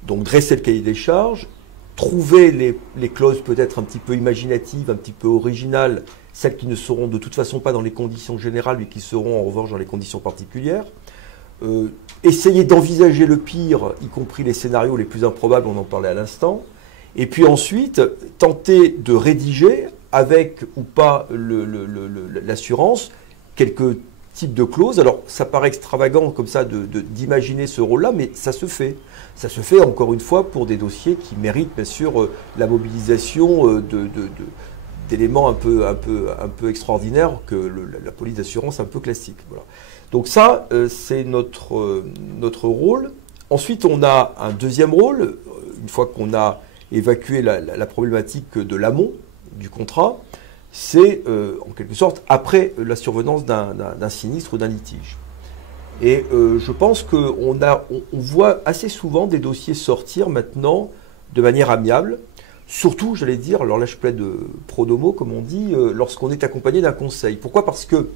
Donc dresser le cahier des charges, trouver les clauses peut-être un petit peu imaginatives, un petit peu originales, celles qui ne seront de toute façon pas dans les conditions générales, mais qui seront en revanche dans les conditions particulières. Essayer d'envisager le pire, y compris les scénarios les plus improbables, on en parlait à l'instant. Et puis ensuite, tenter de rédiger, avec ou pas l'assurance, quelques types de clauses. Alors ça paraît extravagant comme ça d'imaginer ce rôle-là, mais ça se fait. Ça se fait encore une fois pour des dossiers qui méritent bien sûr la mobilisation d'éléments un peu extraordinaires que la police d'assurance un peu classique. Voilà. Donc ça, c'est notre rôle. Ensuite, on a un deuxième rôle, une fois qu'on a évacué la problématique de l'amont du contrat, c'est en quelque sorte après la survenance d'un sinistre ou d'un litige. Et je pense qu'on voit assez souvent des dossiers sortir maintenant de manière amiable, surtout, j'allais dire, alors là je plaide pro domo, comme on dit, lorsqu'on est accompagné d'un conseil. Pourquoi ? Parce que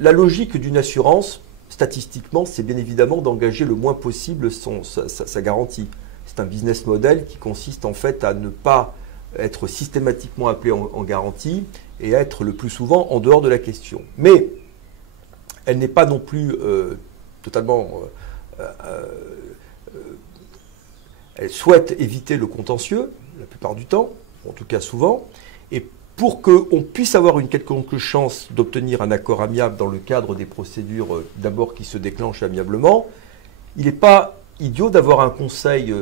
la logique d'une assurance, statistiquement, c'est bien évidemment d'engager le moins possible sa garantie. C'est un business model qui consiste en fait à ne pas être systématiquement appelé en garantie et à être le plus souvent en dehors de la question. Mais elle n'est pas non plus totalement... elle souhaite éviter le contentieux, la plupart du temps, en tout cas souvent, et pour qu'on puisse avoir une quelconque chance d'obtenir un accord amiable dans le cadre des procédures d'abord qui se déclenchent amiablement, il n'est pas idiot d'avoir un conseil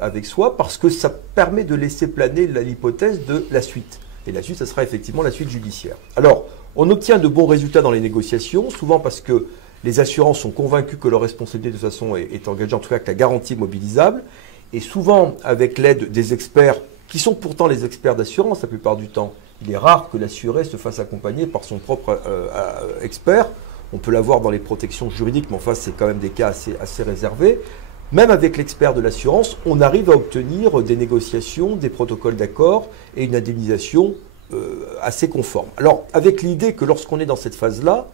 avec soi parce que ça permet de laisser planer l'hypothèse de la suite. Et la suite, ça sera effectivement la suite judiciaire. Alors, on obtient de bons résultats dans les négociations, souvent parce que les assurances sont convaincues que leur responsabilité de toute façon est engagée, en tout cas que la garantie est mobilisable, et souvent avec l'aide des experts, qui sont pourtant les experts d'assurance la plupart du temps. Il est rare que l'assuré se fasse accompagner par son propre expert. On peut l'avoir dans les protections juridiques, mais enfin c'est quand même des cas assez réservés. Même avec l'expert de l'assurance, on arrive à obtenir des négociations, des protocoles d'accord et une indemnisation assez conforme. Alors, avec l'idée que lorsqu'on est dans cette phase-là,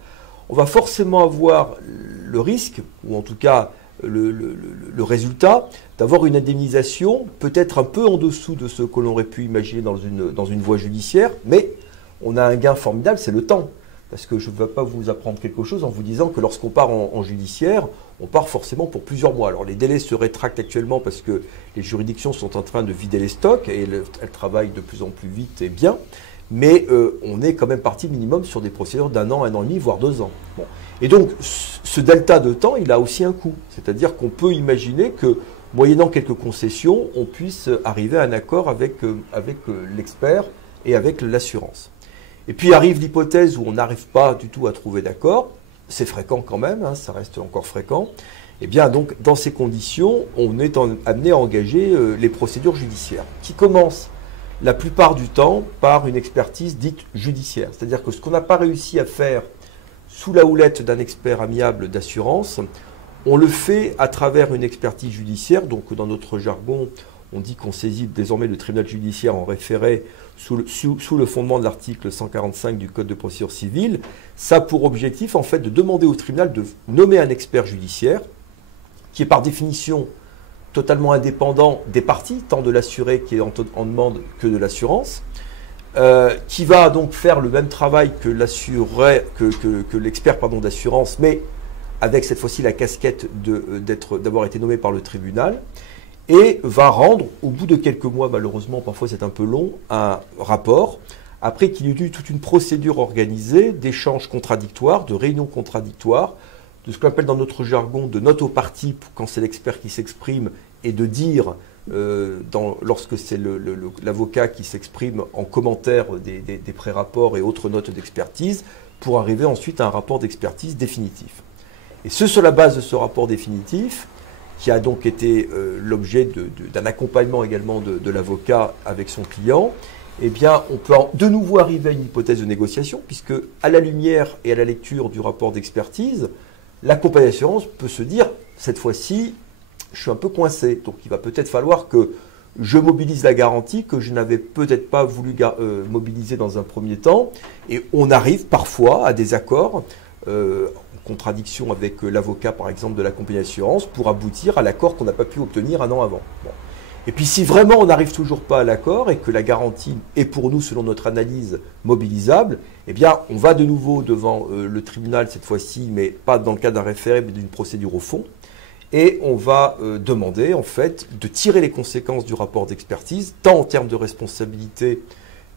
on va forcément avoir le risque, ou en tout cas le résultat, d'avoir une indemnisation peut-être un peu en dessous de ce que l'on aurait pu imaginer dans une voie judiciaire, mais on a un gain formidable, c'est le temps. Parce que je ne vais pas vous apprendre quelque chose en vous disant que lorsqu'on part en judiciaire, on part forcément pour plusieurs mois. Alors les délais se rétractent actuellement parce que les juridictions sont en train de vider les stocks et elles travaillent de plus en plus vite et bien. Mais on est quand même parti minimum sur des procédures d'1 an, 1 an et demi, voire 2 ans. Bon. Et donc ce delta de temps, il a aussi un coût. C'est-à-dire qu'on peut imaginer que, moyennant quelques concessions, on puisse arriver à un accord avec l'expert et avec l'assurance. Et puis arrive l'hypothèse où on n'arrive pas du tout à trouver d'accord, c'est fréquent quand même, hein, ça reste encore fréquent, et bien donc dans ces conditions, on est amené à engager les procédures judiciaires, qui commencent la plupart du temps par une expertise dite judiciaire. C'est-à-dire que ce qu'on n'a pas réussi à faire sous la houlette d'un expert amiable d'assurance, on le fait à travers une expertise judiciaire, donc dans notre jargon, on dit qu'on saisit désormais le tribunal judiciaire en référé sous le fondement de l'article 145 du Code de procédure civile. Ça a pour objectif en fait de demander au tribunal de nommer un expert judiciaire qui est par définition totalement indépendant des parties, tant de l'assuré qui est en demande que de l'assurance, qui va donc faire le même travail que l'expert d'assurance, mais avec cette fois-ci la casquette d'avoir été nommé par le tribunal, et va rendre, au bout de quelques mois, malheureusement, parfois c'est un peu long, un rapport, après qu'il y ait eu toute une procédure organisée d'échanges contradictoires, de réunions contradictoires, de ce qu'on appelle dans notre jargon de note aux parties, quand c'est l'expert qui s'exprime, et de dire, lorsque c'est l'avocat qui s'exprime en commentaire des pré-rapports et autres notes d'expertise, pour arriver ensuite à un rapport d'expertise définitif. Et c'est sur la base de ce rapport définitif, qui a donc été l'objet d'un accompagnement également de l'avocat avec son client, eh bien, on peut de nouveau arriver à une hypothèse de négociation, puisque à la lumière et à la lecture du rapport d'expertise, la compagnie d'assurance peut se dire, cette fois-ci, je suis un peu coincé. Donc il va peut-être falloir que je mobilise la garantie que je n'avais peut-être pas voulu mobiliser dans un premier temps. Et on arrive parfois à des accords, en contradiction avec l'avocat par exemple de la compagnie d'assurance, pour aboutir à l'accord qu'on n'a pas pu obtenir un an avant. Bon. Et puis si vraiment on n'arrive toujours pas à l'accord et que la garantie est pour nous, selon notre analyse, mobilisable, eh bien on va de nouveau devant le tribunal cette fois-ci, mais pas dans le cadre d'un référé, mais d'une procédure au fond. Et on va demander en fait de tirer les conséquences du rapport d'expertise, tant en termes de responsabilité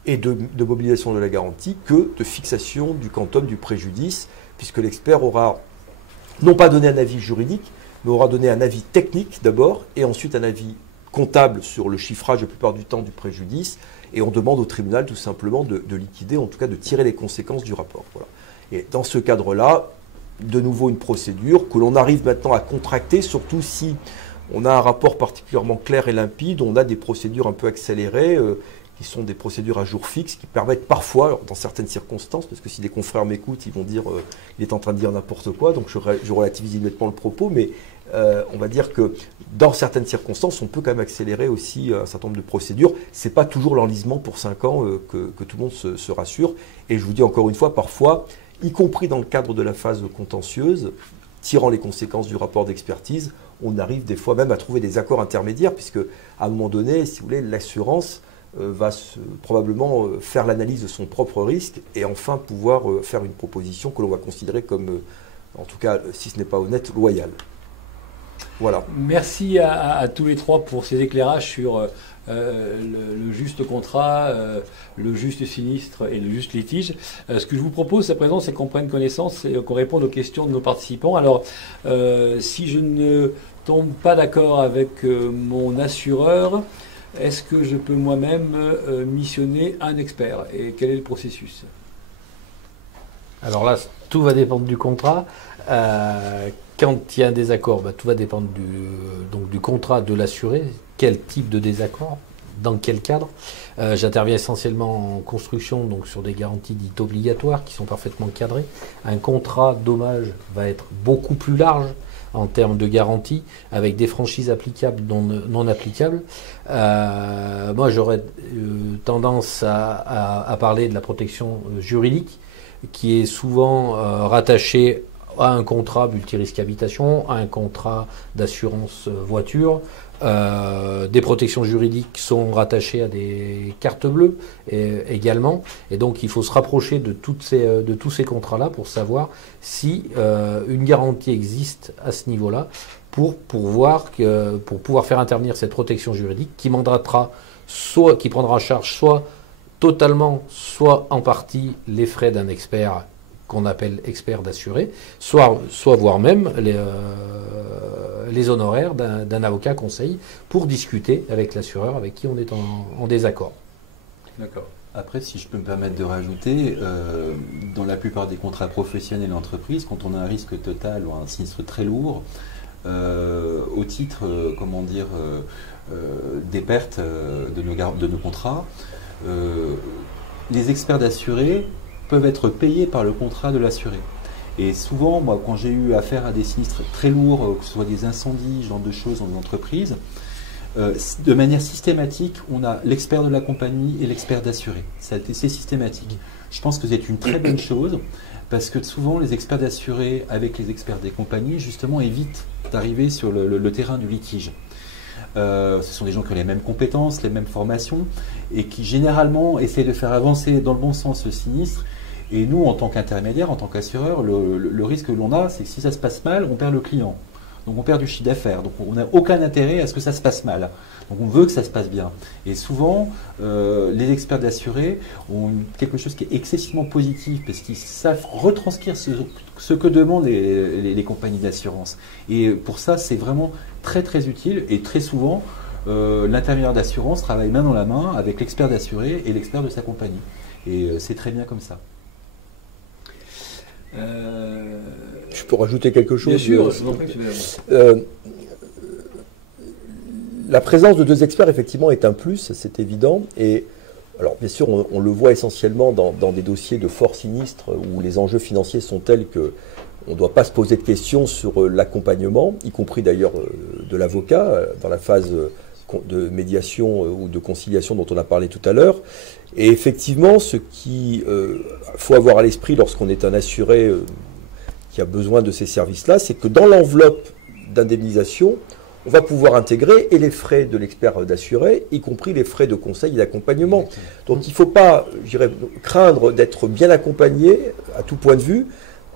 et de mobilisation de la garantie que de fixation du quantum du préjudice, puisque l'expert aura non pas donné un avis juridique, mais aura donné un avis technique d'abord, et ensuite un avis comptable sur le chiffrage la plupart du temps du préjudice, et on demande au tribunal tout simplement de liquider, en tout cas de tirer les conséquences du rapport. Voilà. Et dans ce cadre-là, de nouveau une procédure que l'on arrive maintenant à contracter, surtout si on a un rapport particulièrement clair et limpide, on a des procédures un peu accélérées, qui sont des procédures à jour fixe, qui permettent parfois, alors dans certaines circonstances, parce que si des confrères m'écoutent, ils vont dire il est en train de dire n'importe quoi, donc je relativise immédiatement le propos, mais on va dire que dans certaines circonstances, on peut quand même accélérer aussi un certain nombre de procédures. Ce n'est pas toujours l'enlisement pour 5 ans que tout le monde se rassure. Et je vous dis encore une fois, parfois, y compris dans le cadre de la phase contentieuse, tirant les conséquences du rapport d'expertise, on arrive des fois même à trouver des accords intermédiaires, puisque à un moment donné, si vous voulez, l'assurance va probablement faire l'analyse de son propre risque et enfin pouvoir faire une proposition que l'on va considérer comme, en tout cas, si ce n'est pas honnête, loyale. Voilà. Merci à tous les trois pour ces éclairages sur le juste contrat, le juste sinistre et le juste litige. Ce que je vous propose à présent, c'est qu'on prenne connaissance et qu'on réponde aux questions de nos participants. Alors, si je ne tombe pas d'accord avec mon assureur, est-ce que je peux moi-même missionner un expert? Et quel est le processus? Alors là, tout va dépendre du contrat. Quand il y a un désaccord, tout va dépendre du contrat de l'assuré. Quel type de désaccord? Dans quel cadre? J'interviens essentiellement en construction, donc sur des garanties dites obligatoires qui sont parfaitement cadrées. Un contrat dommage va être beaucoup plus large en termes de garantie, avec des franchises applicables non applicables. Moi, j'aurais tendance à parler de la protection juridique, qui est souvent rattachée à un contrat multirisque habitation, à un contrat d'assurance voiture. Des protections juridiques sont rattachées à des cartes bleues également. Et donc, il faut se rapprocher de tous ces contrats-là pour savoir si une garantie existe à ce niveau-là pour pouvoir faire intervenir cette protection juridique qui mandatera qui prendra en charge soit totalement, soit en partie les frais d'un expert qu'on appelle expert d'assuré, soit voire même les honoraires d'un avocat conseil pour discuter avec l'assureur avec qui on est en désaccord. D'accord. Après, si je peux me permettre de rajouter, dans la plupart des contrats professionnels d'entreprise, quand on a un risque total ou un sinistre très lourd, au titre, des pertes de nos contrats, les experts d'assurés peuvent être payés par le contrat de l'assuré. Et souvent, moi, quand j'ai eu affaire à des sinistres très lourds, que ce soit des incendies, ce genre de choses dans l'entreprise, de manière systématique, on a l'expert de la compagnie et l'expert d'assuré. C'est systématique. Je pense que c'est une très bonne chose, parce que souvent, les experts d'assuré avec les experts des compagnies, justement, évitent d'arriver sur le terrain du litige. Ce sont des gens qui ont les mêmes compétences, les mêmes formations, et qui généralement essaient de faire avancer dans le bon sens le sinistre. Et nous, en tant qu'intermédiaire, en tant qu'assureur, le risque que l'on a, c'est que si ça se passe mal, on perd le client. Donc on perd du chiffre d'affaires. Donc on n'a aucun intérêt à ce que ça se passe mal. Donc on veut que ça se passe bien. Et souvent, les experts d'assurés ont quelque chose qui est excessivement positif parce qu'ils savent retranscrire ce que demandent les compagnies d'assurance. Et pour ça, c'est vraiment très très utile. Et très souvent, l'intermédiaire d'assurance travaille main dans la main avec l'expert d'assuré et l'expert de sa compagnie. Et c'est très bien comme ça. Je peux rajouter quelque chose? Bien sûr, je vous en prie, monsieur. La présence de deux experts, effectivement, est un plus, c'est évident. Et alors, bien sûr, on le voit essentiellement dans des dossiers de fort sinistre où les enjeux financiers sont tels qu'on ne doit pas se poser de questions sur l'accompagnement, y compris d'ailleurs de l'avocat, dans la phase de médiation ou de conciliation dont on a parlé tout à l'heure. Et effectivement, ce qu'il faut avoir à l'esprit lorsqu'on est un assuré qui a besoin de ces services-là, c'est que dans l'enveloppe d'indemnisation, on va pouvoir intégrer et les frais de l'expert d'assuré, y compris les frais de conseil et d'accompagnement. Donc il ne faut pas, je dirais, craindre d'être bien accompagné à tout point de vue,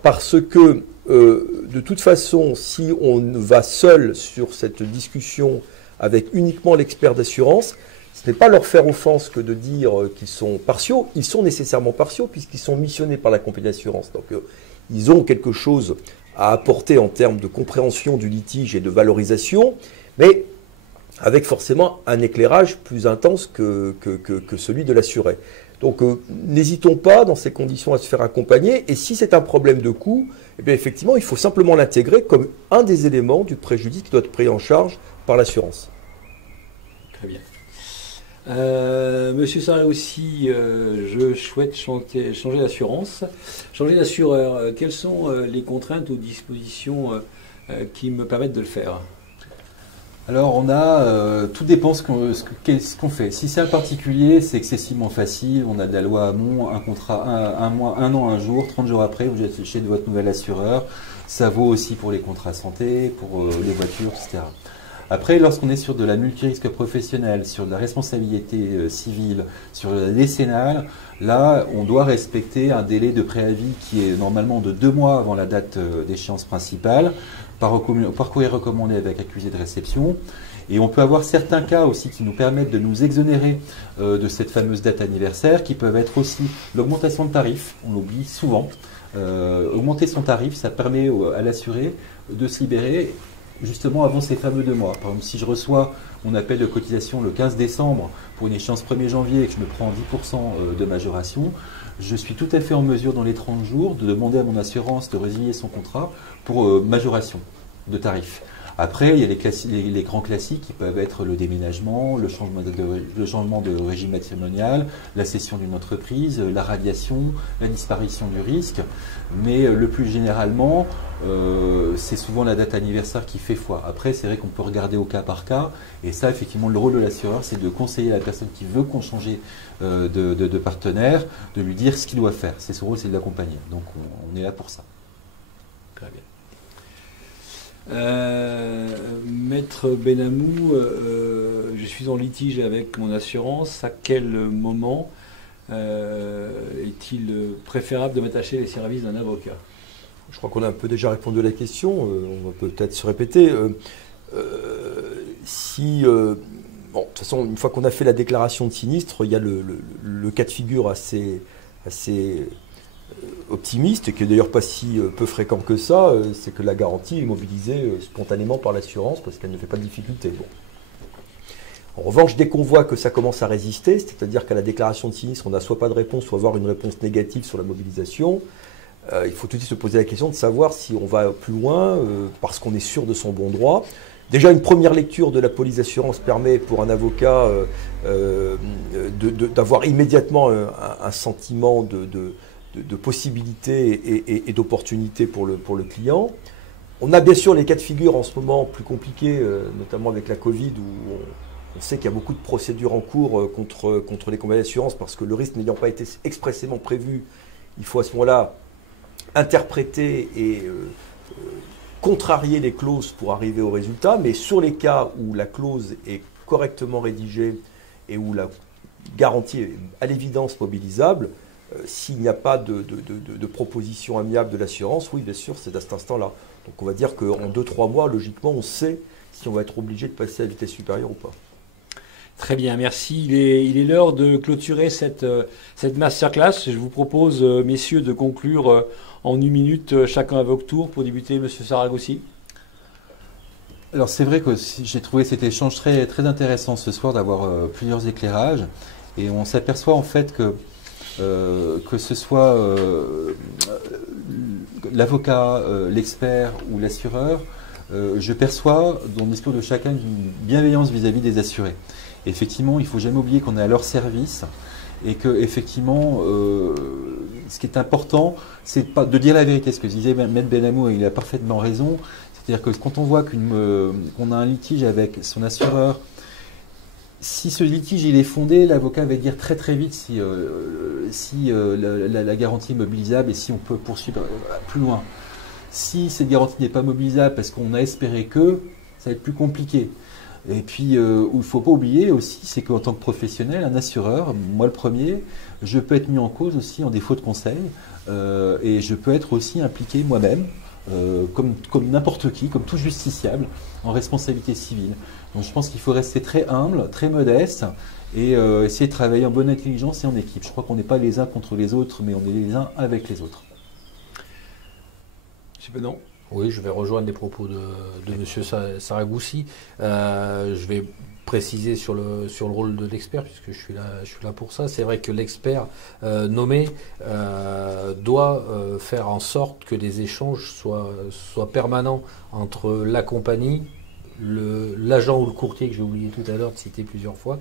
parce que de toute façon, si on va seul sur cette discussion avec uniquement l'expert d'assurance, ce n'est pas leur faire offense que de dire qu'ils sont partiaux. Ils sont nécessairement partiaux puisqu'ils sont missionnés par la compagnie d'assurance. Donc ils ont quelque chose à apporter en termes de compréhension du litige et de valorisation, mais avec forcément un éclairage plus intense que celui de l'assuré. Donc n'hésitons pas dans ces conditions à se faire accompagner, et si c'est un problème de coût, eh bien, effectivement il faut simplement l'intégrer comme un des éléments du préjudice qui doit être pris en charge par l'assurance. Très bien. Monsieur Sarré aussi, je souhaite changer d'assurance. Changer d'assureur, quelles sont les contraintes ou dispositions qui me permettent de le faire? Alors on a, tout dépend ce qu'on fait. Si c'est un particulier, c'est excessivement facile. On a de la loi Hamon, un contrat, un mois, un an, un jour, 30 jours après, vous êtes chez votre nouvel assureur. Ça vaut aussi pour les contrats santé, pour les voitures, etc. Après, lorsqu'on est sur de la multirisque professionnelle, sur de la responsabilité civile, sur la décennale, là, on doit respecter un délai de préavis qui est normalement de 2 mois avant la date d'échéance principale, par courrier recommandé avec accusé de réception. Et on peut avoir certains cas aussi qui nous permettent de nous exonérer de cette fameuse date anniversaire, qui peuvent être aussi l'augmentation de tarifs, on l'oublie souvent. Augmenter son tarif, ça permet à l'assuré de se libérer justement avant ces fameux 2 mois. Par exemple, si je reçois mon appel de cotisation le 15 décembre pour une échéance 1er janvier et que je me prends 10% de majoration, je suis tout à fait en mesure dans les 30 jours de demander à mon assurance de résilier son contrat pour majoration de tarif. Après, il y a les grands classiques qui peuvent être le déménagement, le changement de régime matrimonial, la cession d'une entreprise, la radiation, la disparition du risque. Mais le plus généralement, c'est souvent la date anniversaire qui fait foi. Après, c'est vrai qu'on peut regarder au cas par cas. Et ça, effectivement, le rôle de l'assureur, c'est de conseiller la personne qui veut qu'on change de partenaire, de lui dire ce qu'il doit faire. C'est son rôle, c'est de l'accompagner. Donc, on est là pour ça. Très bien. Maître Benamou, je suis en litige avec mon assurance. À quel moment est-il préférable de m'attacher les services d'un avocat? Je crois qu'on a un peu déjà répondu à la question. On va peut-être se répéter. Bon, de toute façon, une fois qu'on a fait la déclaration de sinistre, il y a le cas de figure assez optimiste, et qui est d'ailleurs pas si peu fréquent que ça, c'est que la garantie est mobilisée spontanément par l'assurance parce qu'elle ne fait pas de difficulté. Bon. En revanche, dès qu'on voit que ça commence à résister, c'est-à-dire qu'à la déclaration de sinistre, on n'a soit pas de réponse, soit avoir une réponse négative sur la mobilisation, il faut tout de suite se poser la question de savoir si on va plus loin parce qu'on est sûr de son bon droit. Déjà, une première lecture de la police d'assurance permet pour un avocat d'avoir immédiatement un sentiment de possibilités et d'opportunités pour le client. On a bien sûr les cas de figure en ce moment plus compliqués, notamment avec la Covid, où on sait qu'il y a beaucoup de procédures en cours contre les compagnies d'assurance parce que le risque n'ayant pas été expressément prévu, il faut à ce moment-là interpréter et contrarier les clauses pour arriver au résultat, mais sur les cas où la clause est correctement rédigée et où la garantie est à l'évidence mobilisable, s'il n'y a pas de proposition amiable de l'assurance, oui, bien sûr, c'est à cet instant-là. Donc on va dire qu'en 2-3 mois, logiquement, on sait si on va être obligé de passer à vitesse supérieure ou pas. Très bien, merci. Il est l'heure de clôturer cette masterclass. Je vous propose, messieurs, de conclure en 1 minute, chacun à votre tour, pour débuter, monsieur Saragosi. Alors c'est vrai que j'ai trouvé cet échange très, très intéressant ce soir d'avoir plusieurs éclairages. Et on s'aperçoit en fait que ce soit l'avocat, l'expert ou l'assureur, je perçois dans le discours de chacun une bienveillance vis-à-vis des assurés. Et effectivement, il ne faut jamais oublier qu'on est à leur service et que effectivement, ce qui est important, c'est pas de dire la vérité. Ce que disait Maître Benamou, il a parfaitement raison. C'est-à-dire que quand on voit qu'on a un litige avec son assureur, si ce litige il est fondé, l'avocat va dire très très vite si la garantie est mobilisable et si on peut poursuivre plus loin. Si cette garantie n'est pas mobilisable parce qu'on a espéré que, ça va être plus compliqué. Et puis, il ne faut pas oublier aussi, c'est qu'en tant que professionnel, un assureur, moi le premier, je peux être mis en cause aussi en défaut de conseil et je peux être aussi impliqué moi-même, comme n'importe qui, comme tout justiciable, en responsabilité civile. Donc je pense qu'il faut rester très humble, très modeste et essayer de travailler en bonne intelligence et en équipe. Je crois qu'on n'est pas les uns contre les autres, mais on est les uns avec les autres. Monsieur Benon. Oui, je vais rejoindre les propos de M. Saragoussi. Je vais préciser sur le rôle de l'expert, puisque je suis là pour ça. C'est vrai que l'expert nommé doit faire en sorte que les échanges soient permanents entre la compagnie, l'agent ou le courtier que j'ai oublié tout à l'heure de citer plusieurs fois,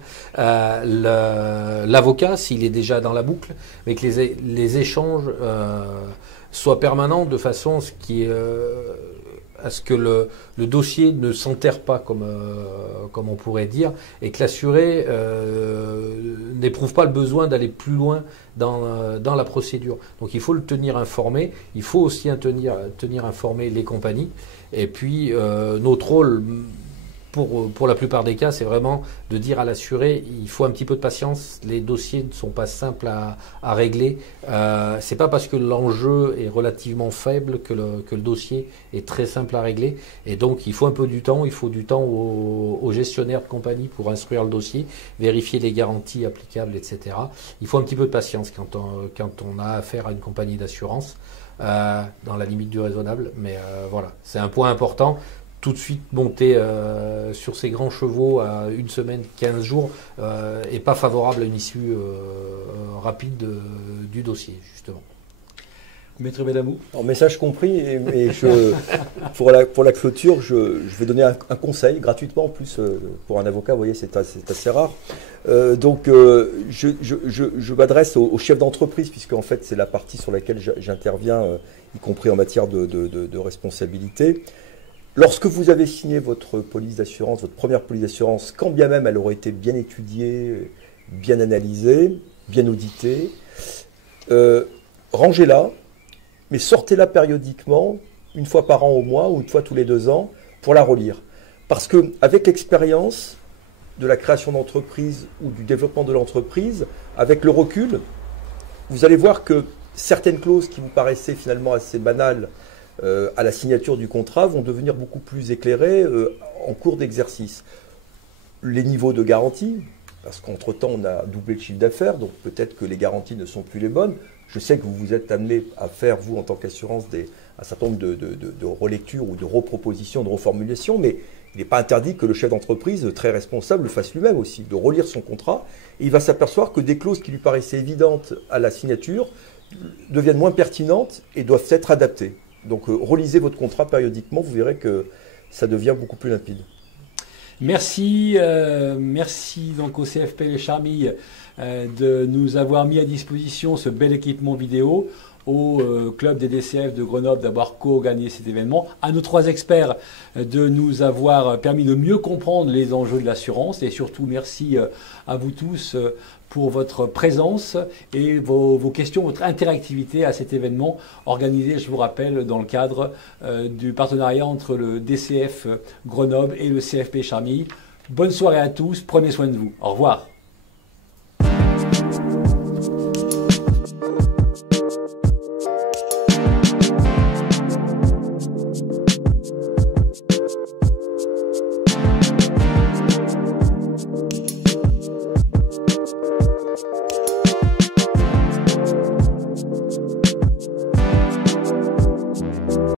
l'avocat s'il est déjà dans la boucle, mais que les échanges soient permanents de façon à ce que le dossier ne s'enterre pas comme on pourrait dire, et que l'assuré n'éprouve pas le besoin d'aller plus loin dans la procédure. Donc il faut le tenir informé, il faut aussi tenir informé les compagnies, et puis notre rôle pour la plupart des cas, c'est vraiment de dire à l'assuré, il faut un petit peu de patience, les dossiers ne sont pas simples à régler. C'est pas parce que l'enjeu est relativement faible que le dossier est très simple à régler. Et donc, il faut un peu du temps, il faut du temps aux gestionnaires de compagnie pour instruire le dossier, vérifier les garanties applicables, etc. Il faut un petit peu de patience quand on a affaire à une compagnie d'assurance, dans la limite du raisonnable. Mais voilà, c'est un point important. Tout de suite monter sur ces grands chevaux à 1 semaine, 15 jours, est pas favorable à une issue rapide du dossier, justement. Maître Benamou. En message compris, et pour la clôture, je vais donner un conseil gratuitement, en plus pour un avocat, vous voyez, c'est assez rare. Donc je m'adresse aux chefs d'entreprise, puisque en fait c'est la partie sur laquelle j'interviens, y compris en matière de responsabilité. Lorsque vous avez signé votre police d'assurance, votre première police d'assurance, quand bien même elle aurait été bien étudiée, bien analysée, bien auditée, rangez-la, mais sortez-la périodiquement, 1 fois par an au mois ou 1 fois tous les 2 ans, pour la relire. Parce qu'avec l'expérience de la création d'entreprise ou du développement de l'entreprise, avec le recul, vous allez voir que certaines clauses qui vous paraissaient finalement assez banales à la signature du contrat vont devenir beaucoup plus éclairées en cours d'exercice. Les niveaux de garantie, parce qu'entre-temps on a doublé le chiffre d'affaires, donc peut-être que les garanties ne sont plus les bonnes. Je sais que vous vous êtes amené à faire, vous en tant qu'assurance, un certain nombre de relectures ou de repropositions, de reformulations, mais il n'est pas interdit que le chef d'entreprise, très responsable, le fasse lui-même aussi, de relire son contrat. Et il va s'apercevoir que des clauses qui lui paraissaient évidentes à la signature deviennent moins pertinentes et doivent être adaptées. Donc relisez votre contrat périodiquement, vous verrez que ça devient beaucoup plus limpide. Merci donc au CFP Les Charmilles de nous avoir mis à disposition ce bel équipement vidéo. au club des DCF de Grenoble d'avoir co-organisé cet événement, à nos 3 experts de nous avoir permis de mieux comprendre les enjeux de l'assurance, et surtout merci à vous tous pour votre présence et vos questions, votre interactivité à cet événement organisé, je vous rappelle, dans le cadre du partenariat entre le DCF Grenoble et le CFP Charmilles. Bonne soirée à tous, prenez soin de vous. Au revoir.